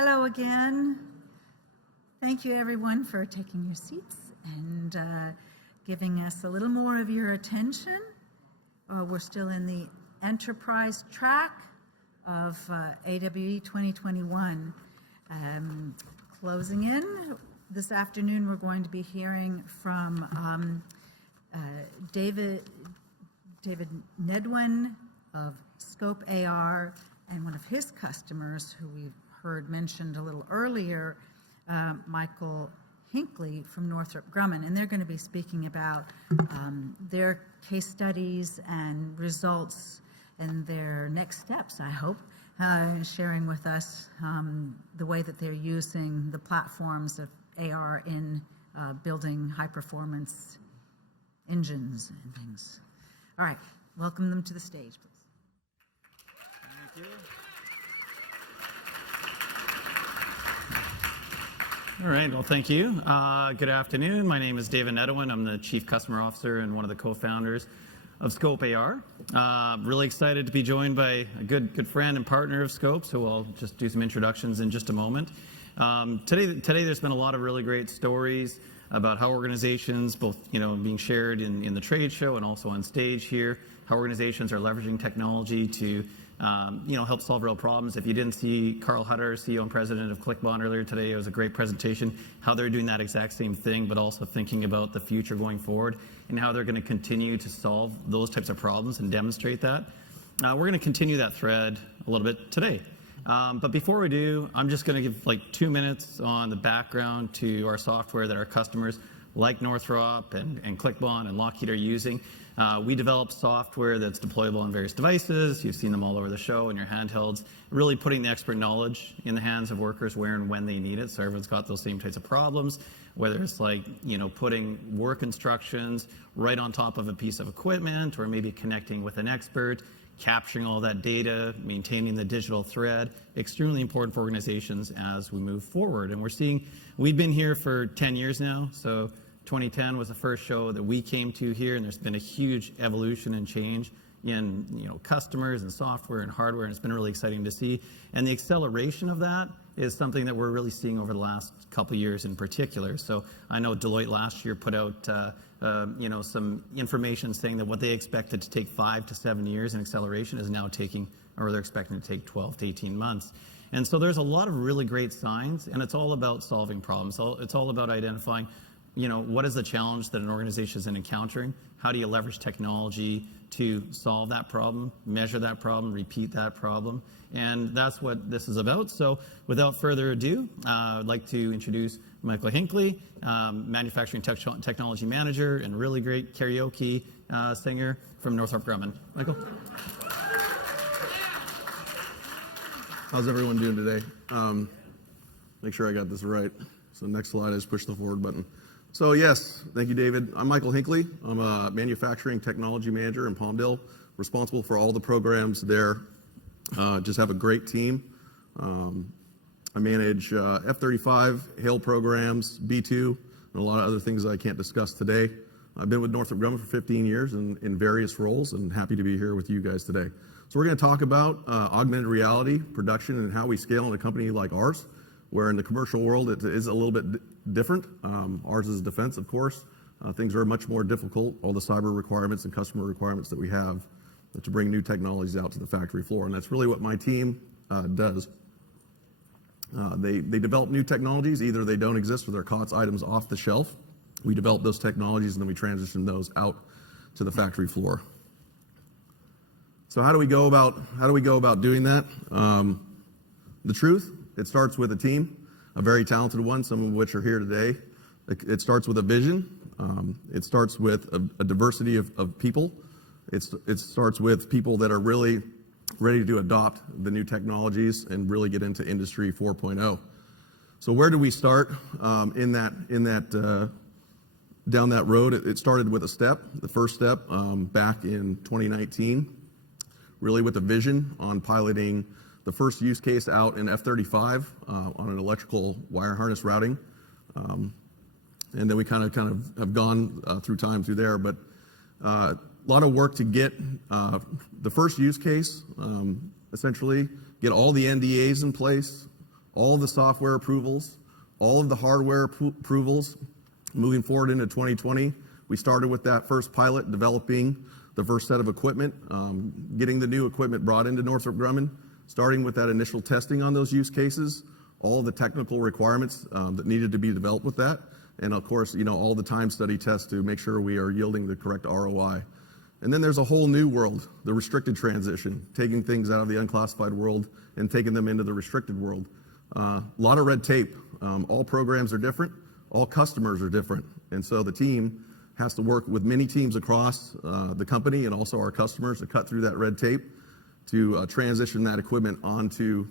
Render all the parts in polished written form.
Hello again. Thank you everyone for taking your seats and giving us a little more of your attention. We're still in the enterprise track of AWE 2021. Closing in, this afternoon we're going to be hearing from David Nederwin of Scope AR and one of his customers who we've heard mentioned a little earlier, Michael Hinckley from Northrop Grumman, and they're going to be speaking about their case studies and results and their next steps, I hope, sharing with us the way that they're using the platforms of AR in building high-performance engines and things. All right, welcome them to the stage, please. Thank you. All right, well, thank you. Good afternoon. My name is David Nederwin. I'm the Chief Customer Officer and one of the co-founders of Scope AR. Really excited to be joined by a good friend and partner of Scope, so I'll just do some introductions in just a moment. Today there's been a lot of really great stories about how organizations, both being shared in the trade show and also on stage here, how organizations are leveraging technology to help solve real problems. If you didn't see Carl Hutter, CEO and President of ClickBond earlier today, it was a great presentation, how they're doing that exact same thing, but also thinking about the future going forward and how they're going to continue to solve those types of problems and demonstrate that. We're going to continue that thread a little bit today. But before we do, I'm just going to give like 2 minutes on the background to our software that our customers like Northrop and ClickBond and Lockheed are using. We develop software that's deployable on various devices. You've seen them all over the show in your handhelds, really putting the expert knowledge in the hands of workers where and when they need it. So everyone's got those same types of problems, whether it's like, putting work instructions right on top of a piece of equipment or maybe connecting with an expert, capturing all that data, maintaining the digital thread, extremely important for organizations as we move forward. And we've been here for 10 years now. So 2010 was the first show that we came to here, and there's been a huge evolution and change in customers and software and hardware, and it's been really exciting to see. And the acceleration of that is something that we're really seeing over the last couple of years in particular. So I know Deloitte last year put out some information saying that what they expected to take 5 to 7 years in acceleration is now they're expecting to take 12 to 18 months. And so there's a lot of really great signs, and it's all about solving problems. It's all about identifying what is the challenge that an organization is encountering? How do you leverage technology to solve that problem, measure that problem, repeat that problem? And that's what this is about. So without further ado, I'd like to introduce Michael Hinckley, Manufacturing Technology Manager and really great karaoke singer from Northrop Grumman. Michael? How's everyone doing today? Make sure I got this right. So next slide is push the forward button. So yes, thank you, David. I'm Michael Hinckley. I'm a Manufacturing Technology Manager in Palmdale, responsible for all the programs there. Just have a great team. I manage F-35, HAIL programs, B-2, and a lot of other things that I can't discuss today. I've been with Northrop Grumman for 15 years in various roles, and happy to be here with you guys today. So we're going to talk about augmented reality production and how we scale in a company like ours, where in the commercial world it is a little bit different. Ours is defense, of course. Things are much more difficult, all the cyber requirements and customer requirements that we have to bring new technologies out to the factory floor. And that's really what my team does. They develop new technologies. Either they don't exist or they're COTS items off the shelf. We develop those technologies and then we transition those out to the factory floor. So how do we go about doing that? The truth, it starts with a team, a very talented one, some of which are here today. It starts with a vision. It starts with a diversity of people. It starts with people that are really ready to adopt the new technologies and really get into Industry 4.0. So where do we start in that down that road? It started with a step, the first step back in 2019, really with a vision on piloting the first use case out in F-35 on an electrical wire harness routing. And then we kind of have gone through time through there, but a lot of work to get the first use case, essentially get all the NDAs in place, all the software approvals, all of the hardware approvals. Moving forward into 2020, we started with that first pilot, developing the first set of equipment, getting the new equipment brought into Northrop Grumman, starting with that initial testing on those use cases, all the technical requirements that needed to be developed with that, and of course, all the time study tests to make sure we are yielding the correct ROI. And then there's a whole new world, the restricted transition, taking things out of the unclassified world and taking them into the restricted world. A lot of red tape. All programs are different. All customers are different. And so the team has to work with many teams across the company and also our customers to cut through that red tape to transition that equipment onto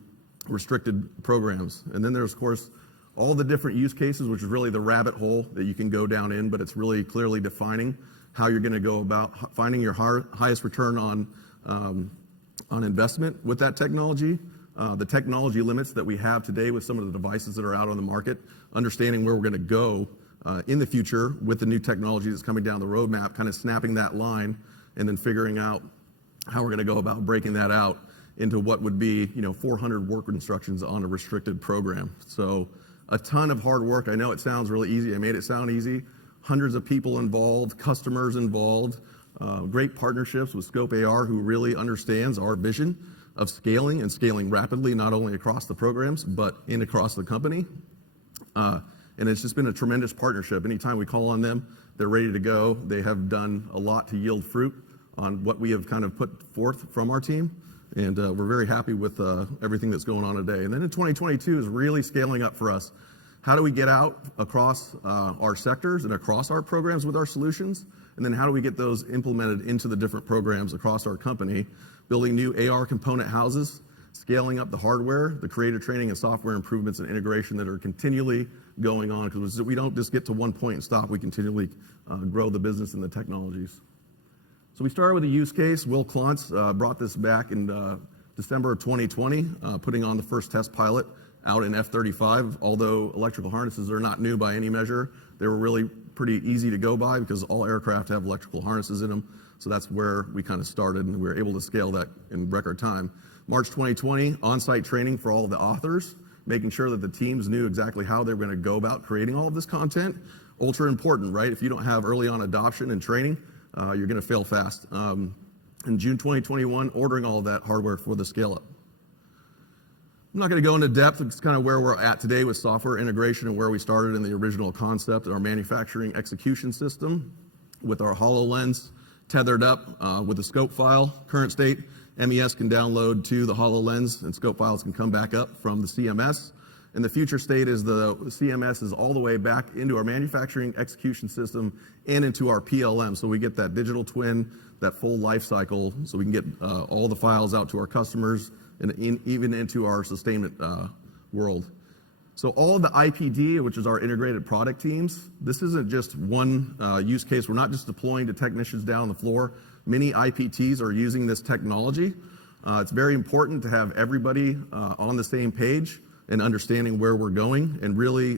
restricted programs. And then there's, of course, all the different use cases, which is really the rabbit hole that you can go down in, but it's really clearly defining how you're going to go about finding your highest return on investment with that technology. The technology limits that we have today with some of the devices that are out on the market, understanding where we're going to go in the future with the new technology that's coming down the roadmap, kind of snapping that line and then figuring out how we're going to go about breaking that out into what would be 400 work instructions on a restricted program. So a ton of hard work. I know it sounds really easy. I made it sound easy. Hundreds of people involved, customers involved, great partnerships with Scope AR, who really understands our vision of scaling and scaling rapidly, not only across the programs, but across the company. And it's just been a tremendous partnership. Anytime we call on them, they're ready to go. They have done a lot to yield fruit on what we have kind of put forth from our team. And we're very happy with everything that's going on today. And then in 2022 is really scaling up for us. How do we get out across our sectors and across our programs with our solutions? And then how do we get those implemented into the different programs across our company, building new AR component houses, scaling up the hardware, the creative training and software improvements and integration that are continually going on, because we don't just get to one point and stop, we continually grow the business and the technologies. So we started with a use case. Will Klontz brought this back in December of 2020, putting on the first test pilot out in F-35. Although electrical harnesses are not new by any measure, they were really pretty easy to go by because all aircraft have electrical harnesses in them. So that's where we kind of started, and we were able to scale that in record time. March 2020, on-site training for all of the authors, making sure that the teams knew exactly how they were going to go about creating all of this content. Ultra important, right? If you don't have early on adoption and training, you're going to fail fast. In June 2021, ordering all of that hardware for the scale-up. I'm not going to go into depth. It's kind of where we're at today with software integration and where we started in the original concept of our manufacturing execution system with our HoloLens tethered up with a scope file. Current state, MES can download to the HoloLens and scope files can come back up from the CMS. And the future state is the CMS is all the way back into our manufacturing execution system and into our PLM. So we get that digital twin, that full life cycle, so we can get all the files out to our customers and even into our sustainment world. So all of the IPD, which is our integrated product teams, this isn't just one use case. We're not just deploying to technicians down on the floor. Many IPTs are using this technology. It's very important to have everybody on the same page and understanding where we're going and really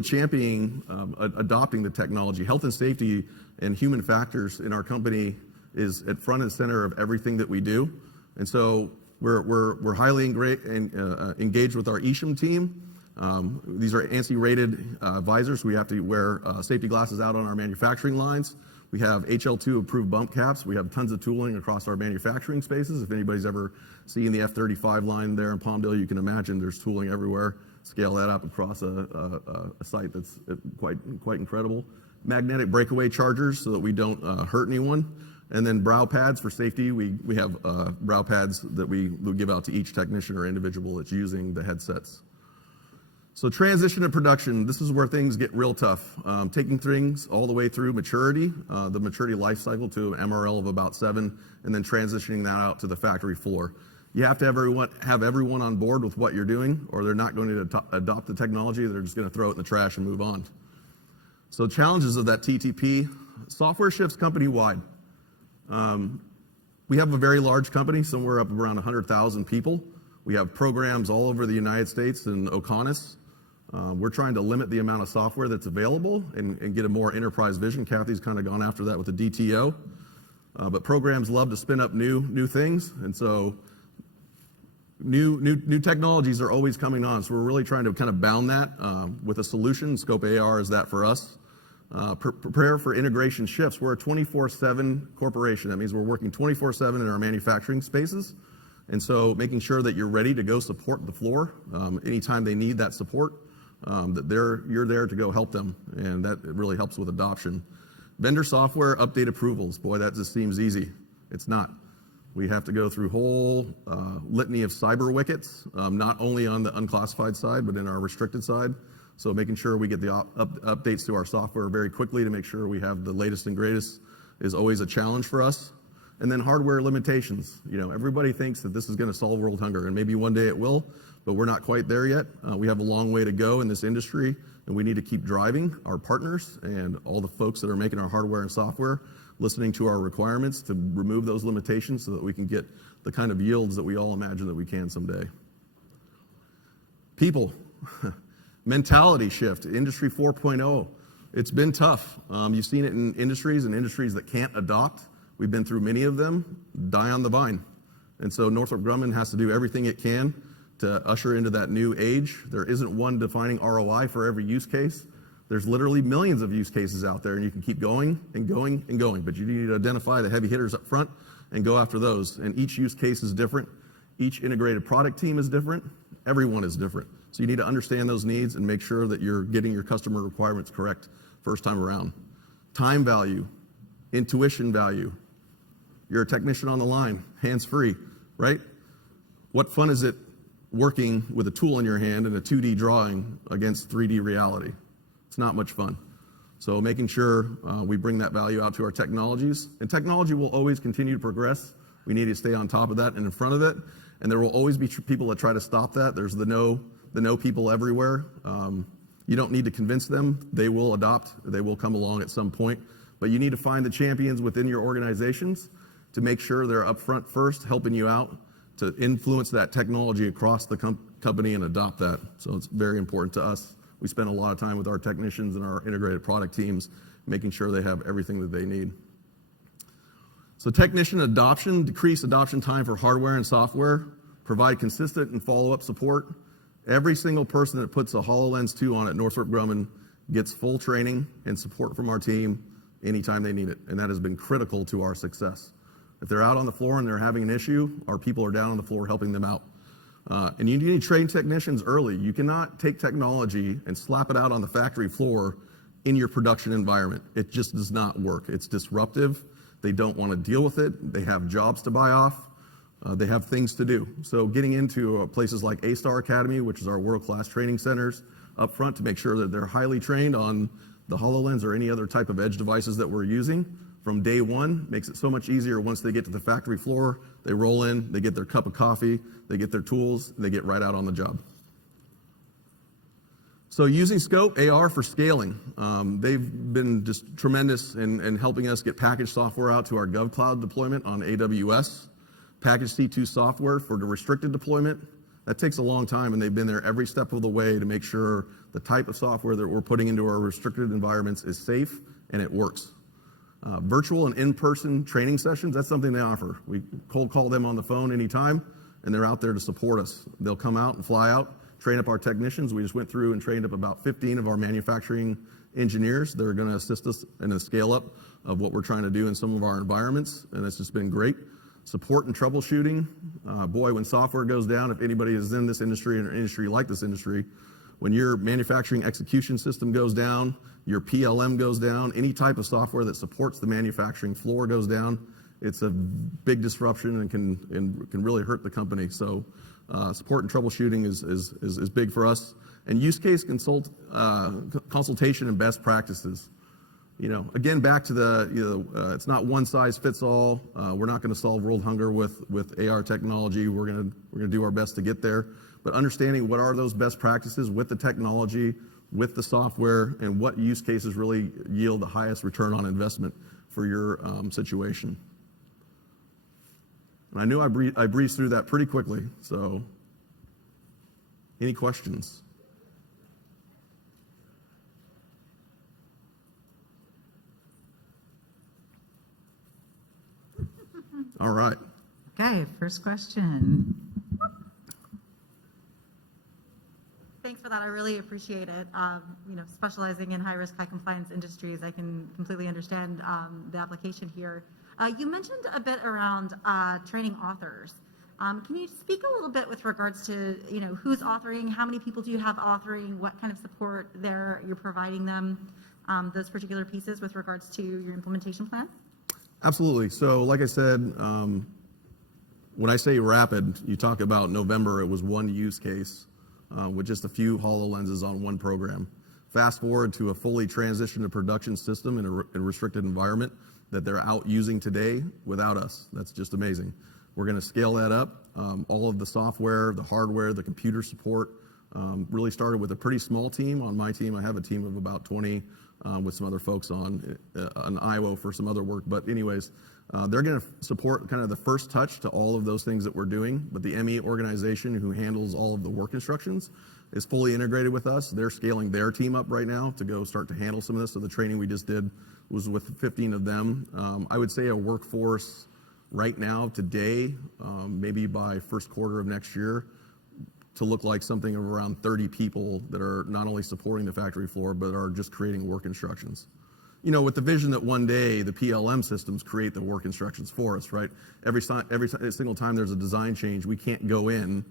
championing adopting the technology. Health and safety and human factors in our company is at front and center of everything that we do. And so we're highly engaged with our ESHM team. These are ANSI rated visors. We have to wear safety glasses out on our manufacturing lines. We have HL2 approved bump caps. We have tons of tooling across our manufacturing spaces. If anybody's ever seen the F-35 line there in Palmdale, you can imagine there's tooling everywhere. Scale that up across a site that's quite incredible. Magnetic breakaway chargers so that we don't hurt anyone. And then brow pads for safety. We have brow pads that we give out to each technician or individual that's using the headsets. So transition to production, this is where things get real tough. Taking things all the way through maturity, the maturity life cycle to an MRL of about 7, and then transitioning that out to the factory floor. You have to have everyone on board with what you're doing, or they're not going to adopt the technology. They're just going to throw it in the trash and move on. So challenges of that TTP, software shifts company-wide. We have a very large company, somewhere up around 100,000 people. We have programs all over the United States and OCONUS. We're trying to limit the amount of software that's available and get a more enterprise vision. Kathy's kind of gone after that with the DTO. But programs love to spin up new things, and so new technologies are always coming on, so we're really trying to kind of bound that with a solution. Scope AR is that for us. Prepare for integration shifts. We're a 24/7 corporation. That means we're working 24/7 in our manufacturing spaces. And so making sure that you're ready to go support the floor anytime they need that support, that you're there to go help them, and that really helps with adoption. Vendor software update approvals. Boy, that just seems easy. It's not. We have to go through whole litany of cyber wickets, not only on the unclassified side, but in our restricted side. So making sure we get the updates to our software very quickly to make sure we have the latest and greatest is always a challenge for us. And then hardware limitations. Everybody thinks that this is going to solve world hunger, and maybe one day it will, but we're not quite there yet. We have a long way to go in this industry, and we need to keep driving our partners and all the folks that are making our hardware and software, listening to our requirements to remove those limitations so that we can get the kind of yields that we all imagine that we can someday. People, mentality shift, Industry 4.0. It's been tough. You've seen it in industries that can't adopt. We've been through many of them, die on the vine. And so Northrop Grumman has to do everything it can to usher into that new age. There isn't one defining ROI for every use case. There's literally millions of use cases out there, and you can keep going and going and going, but you need to identify the heavy hitters up front and go after those. And each use case is different. Each integrated product team is different. Everyone is different. So you need to understand those needs and make sure that you're getting your customer requirements correct first time around. Time value, intuition value. You're a technician on the line, hands-free, right? What fun is it working with a tool in your hand and a 2D drawing against 3D reality? It's not much fun. So making sure we bring that value out to our technologies. And technology will always continue to progress. We need to stay on top of that and in front of it. And there will always be people that try to stop that. There's the no people everywhere. You don't need to convince them. They will adopt. They will come along at some point. But you need to find the champions within your organizations to make sure they're up front first, helping you out to influence that technology across the company and adopt that. So it's very important to us. We spend a lot of time with our technicians and our integrated product teams, making sure they have everything that they need. So technician adoption, decrease adoption time for hardware and software, provide consistent and follow-up support. Every single person that puts a HoloLens 2 on at Northrop Grumman gets full training and support from our team anytime they need it, and that has been critical to our success. If they're out on the floor and they're having an issue, our people are down on the floor helping them out. And you need to train technicians early. You cannot take technology and slap it out on the factory floor in your production environment. It just does not work. It's disruptive. They don't want to deal with it. They have jobs to buy off. They have things to do. So getting into places like A-Star Academy, which is our world-class training centers, up front to make sure that they're highly trained on the HoloLens or any other type of edge devices that we're using from day one makes it so much easier. Once they get to the factory floor, they roll in, they get their cup of coffee, they get their tools, they get right out on the job. So using Scope AR for scaling, they've been just tremendous in helping us get packaged software out to our GovCloud deployment on AWS, packaged C2 software for the restricted deployment. That takes a long time, and they've been there every step of the way to make sure the type of software that we're putting into our restricted environments is safe and it works. Virtual and in-person training sessions, that's something they offer. We cold call them on the phone anytime, and they're out there to support us. They'll come out and fly out, train up our technicians. We just went through and trained up about 15 of our manufacturing engineers that are going to assist us in the scale up of what we're trying to do in some of our environments, and it's just been great. Support and troubleshooting. Boy, when software goes down, if anybody is in this industry or an industry like this industry, when your manufacturing execution system goes down, your PLM goes down, any type of software that supports the manufacturing floor goes down, it's a big disruption and can really hurt the company. So support and troubleshooting is big for us. And use case consultation and best practices. Again, back to it's not one size fits all. We're not going to solve world hunger with AR technology. We're going to do our best to get there. But understanding what are those best practices with the technology, with the software, and what use cases really yield the highest return on investment for your situation. And I knew I breezed through that pretty quickly. So, any questions? All right. Okay, first question. thanks for that. I really appreciate it. Specializing in high-risk, high-compliance industries, I can completely understand the application here. You mentioned a bit around training authors. Can you speak a little bit with regards to, who's authoring, how many people do you have authoring, what kind of support you're providing them, those particular pieces with regards to your implementation plan? Absolutely. So like I said, when I say rapid, you talk about November, it was one use case with just a few HoloLenses on one program. Fast forward to a fully transitioned to production system in a restricted environment that they're out using today without us. That's just amazing. We're going to scale that up. All of the software, the hardware, the computer support really started with a pretty small team. On my team, I have a team of about 20 with some other folks on IO for some other work. But anyways, they're going to support kind of the first touch to all of those things that we're doing. But the ME organization who handles all of the work instructions is fully integrated with us. They're scaling their team up right now to go start to handle some of this. So the training we just did was with 15 of them. I would say a workforce right now, today, maybe by first quarter of next year, to look like something of around 30 people that are not only supporting the factory floor, but are just creating work instructions. With the vision that one day the PLM systems create the work instructions for us, right? Every single time there's a design change, we can't go in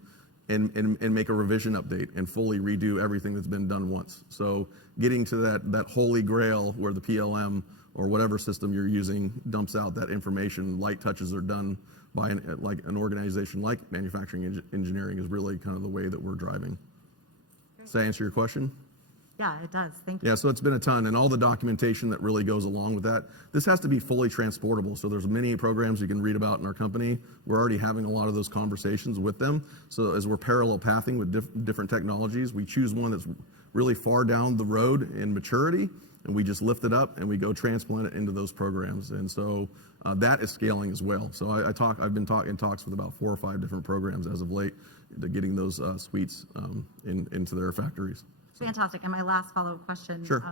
and make a revision update and fully redo everything that's been done once. So getting to that holy grail where the PLM or whatever system you're using dumps out that information, light touches are done by an organization like manufacturing engineering is really kind of the way that we're driving. Does that answer your question? Yeah, it does. Thank you. Yeah, so it's been a ton, and all the documentation that really goes along with that. This has to be fully transportable, so there's many programs you can read about in our company. We're already having a lot of those conversations with them. So as we're parallel pathing with different technologies, we choose one that's really far down the road in maturity, and we just lift it up and we go transplant it into those programs. And so that is scaling as well. So I've been in talks with about 4 or 5 different programs as of late to getting those suites into their factories. Fantastic. And my last follow-up question, Sure.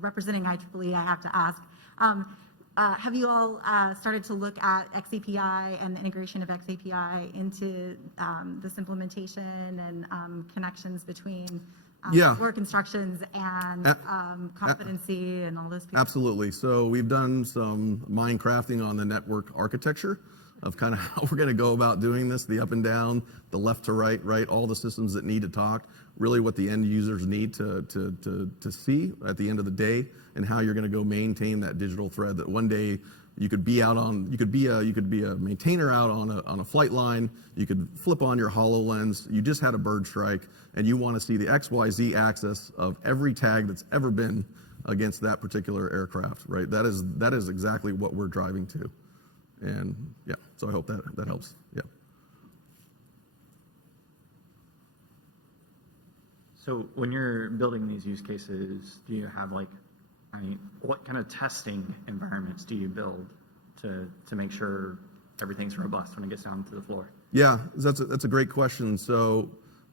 Representing IEEE, I have to ask, have you all started to look at XAPI and the integration of XAPI into this implementation and connections between work instructions and competency and all those pieces? Absolutely. So we've done some mind crafting on the network architecture of kind of how we're going to go about doing this, the up and down, the left to right, all the systems that need to talk, really what the end users need to see at the end of the day, and how you're going to go maintain that digital thread that one day you could be a maintainer out on a flight line, you could flip on your HoloLens, you just had a bird strike, and you want to see the XYZ axis of every tag that's ever been against that particular aircraft, right? That is exactly what we're driving to. And yeah, so I hope that helps. Yeah. So when you're building these use cases, do you have what kind of testing environments do you build to make sure everything's robust when it gets down to the floor? Yeah, that's a great question. So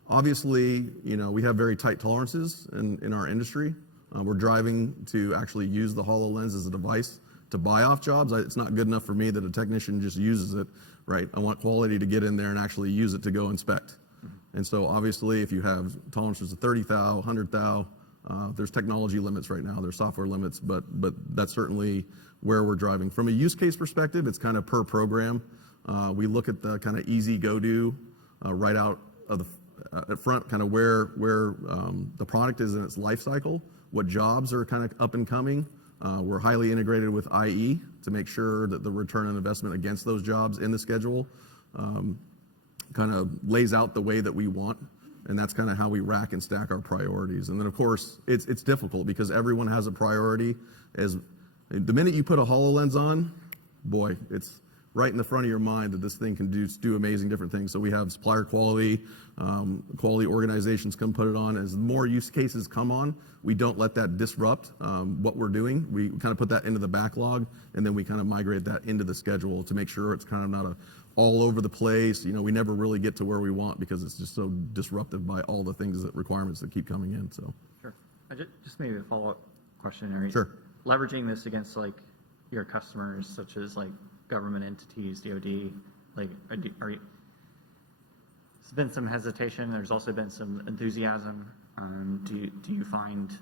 obviously, we have very tight tolerances in our industry. We're driving to actually use the HoloLens as a device to buy off jobs. It's not good enough for me that a technician just uses it, right? I want quality to get in there and actually use it to go inspect. And so obviously if you have tolerances of 30 thou, 100 thou, there's technology limits right now, there's software limits, but that's certainly where we're driving. From a use case perspective, it's kind of per program. We look at the kind of easy go-do right out of the front, kind of where the product is in its life cycle, what jobs are kind of up and coming. We're highly integrated with IE to make sure that the return on investment against those jobs in the schedule kind of lays out the way that we want. And that's kind of how we rack and stack our priorities. And then of course, it's difficult because everyone has a priority. The minute you put a HoloLens on, boy, it's right in the front of your mind that this thing can do amazing different things. So we have supplier quality organizations come put it on. As more use cases come on, we don't let that disrupt what we're doing. We kind of put that into the backlog, and then we kind of migrate that into the schedule to make sure it's kind of not all over the place. We never really get to where we want because it's just so disruptive by all the requirements that keep coming in. So sure. Just maybe a follow-up question. Sure. Leveraging this against your customers, such as government entities, DoD, are you There's been some hesitation. There's also been some enthusiasm. Do you find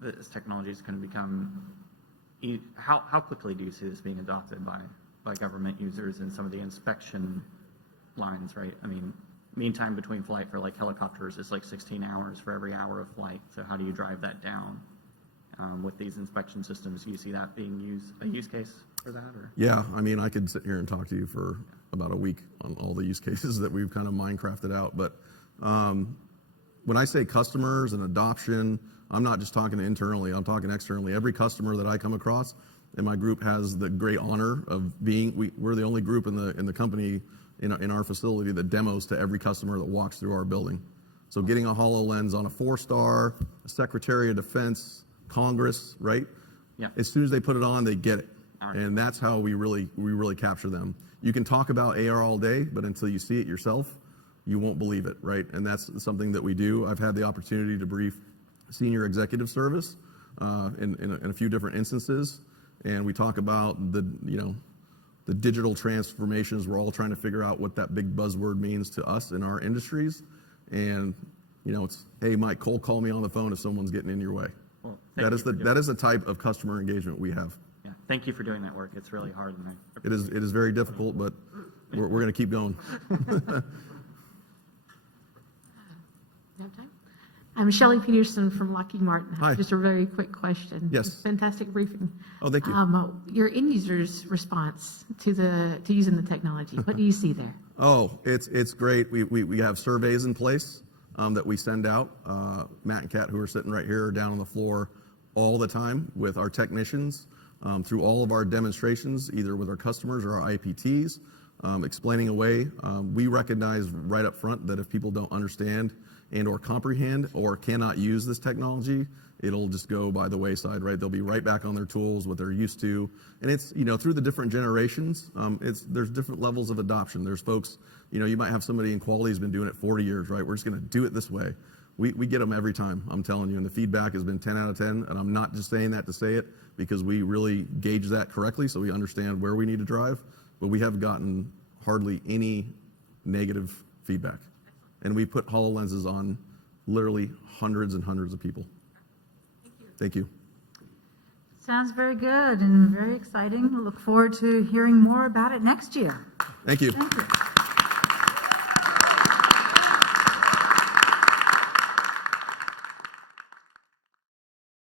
that this technology is going to become, how quickly do you see this being adopted by government users in some of the inspection lines, right? I mean, mean time between flight for like helicopters is like 16 hours for every hour of flight. So how do you drive that down with these inspection systems? Do you see that being a use case for that? Or? Yeah, I mean, I could sit here and talk to you for about a week on all the use cases that we've kind of Minecrafted out. But when I say customers and adoption, I'm not just talking internally, I'm talking externally. Every customer that I come across, and my group has the great honor of being, we're the only group in the company, in our facility, that demos to every customer that walks through our building. So getting a HoloLens on a 4-star, a Secretary of Defense, Congress, right? Yeah. As soon as they put it on, they get it. All right. And that's how we really capture them. You can talk about AR all day, but until you see it yourself, you won't believe it, right? And that's something that we do. I've had the opportunity to brief senior executive service in a few different instances, and we talk about the digital transformations. We're all trying to figure out what that big buzzword means to us in our industries. And it's, hey, Mike, cold call me on the phone if someone's getting in your way. Well, That is the type of customer engagement we have. Yeah, thank you for doing that work. It's really hard. And It is very difficult, but we're going to keep going. You have time? I'm Shelley Peterson from Lockheed Martin. Hi. Just a very quick question. Yes. Fantastic briefing. Oh, thank you. Your end users' response to using the technology, what do you see there? Oh, it's great. We have surveys in place that we send out. Matt and Kat, who are sitting right here, are down on the floor all the time with our technicians through all of our demonstrations, either with our customers or our IPTs, explaining away. We recognize right up front that if people don't understand and or comprehend or cannot use this technology, it'll just go by the wayside, right? They'll be right back on their tools, what they're used to. And it's, through the different generations, there's different levels of adoption. There's folks, you might have somebody in quality who's been doing it 40 years, right? We're just gonna do it this way. We get them every time, I'm telling you, and the feedback has been 10 out of 10, and I'm not just saying that to say it, because we really gauge that correctly so we understand where we need to drive, but we have gotten hardly any negative feedback. And we put HoloLenses on literally hundreds and hundreds of people. Thank you. Sounds very good and very exciting. Look forward to hearing more about it next year. Thank you. Thank you.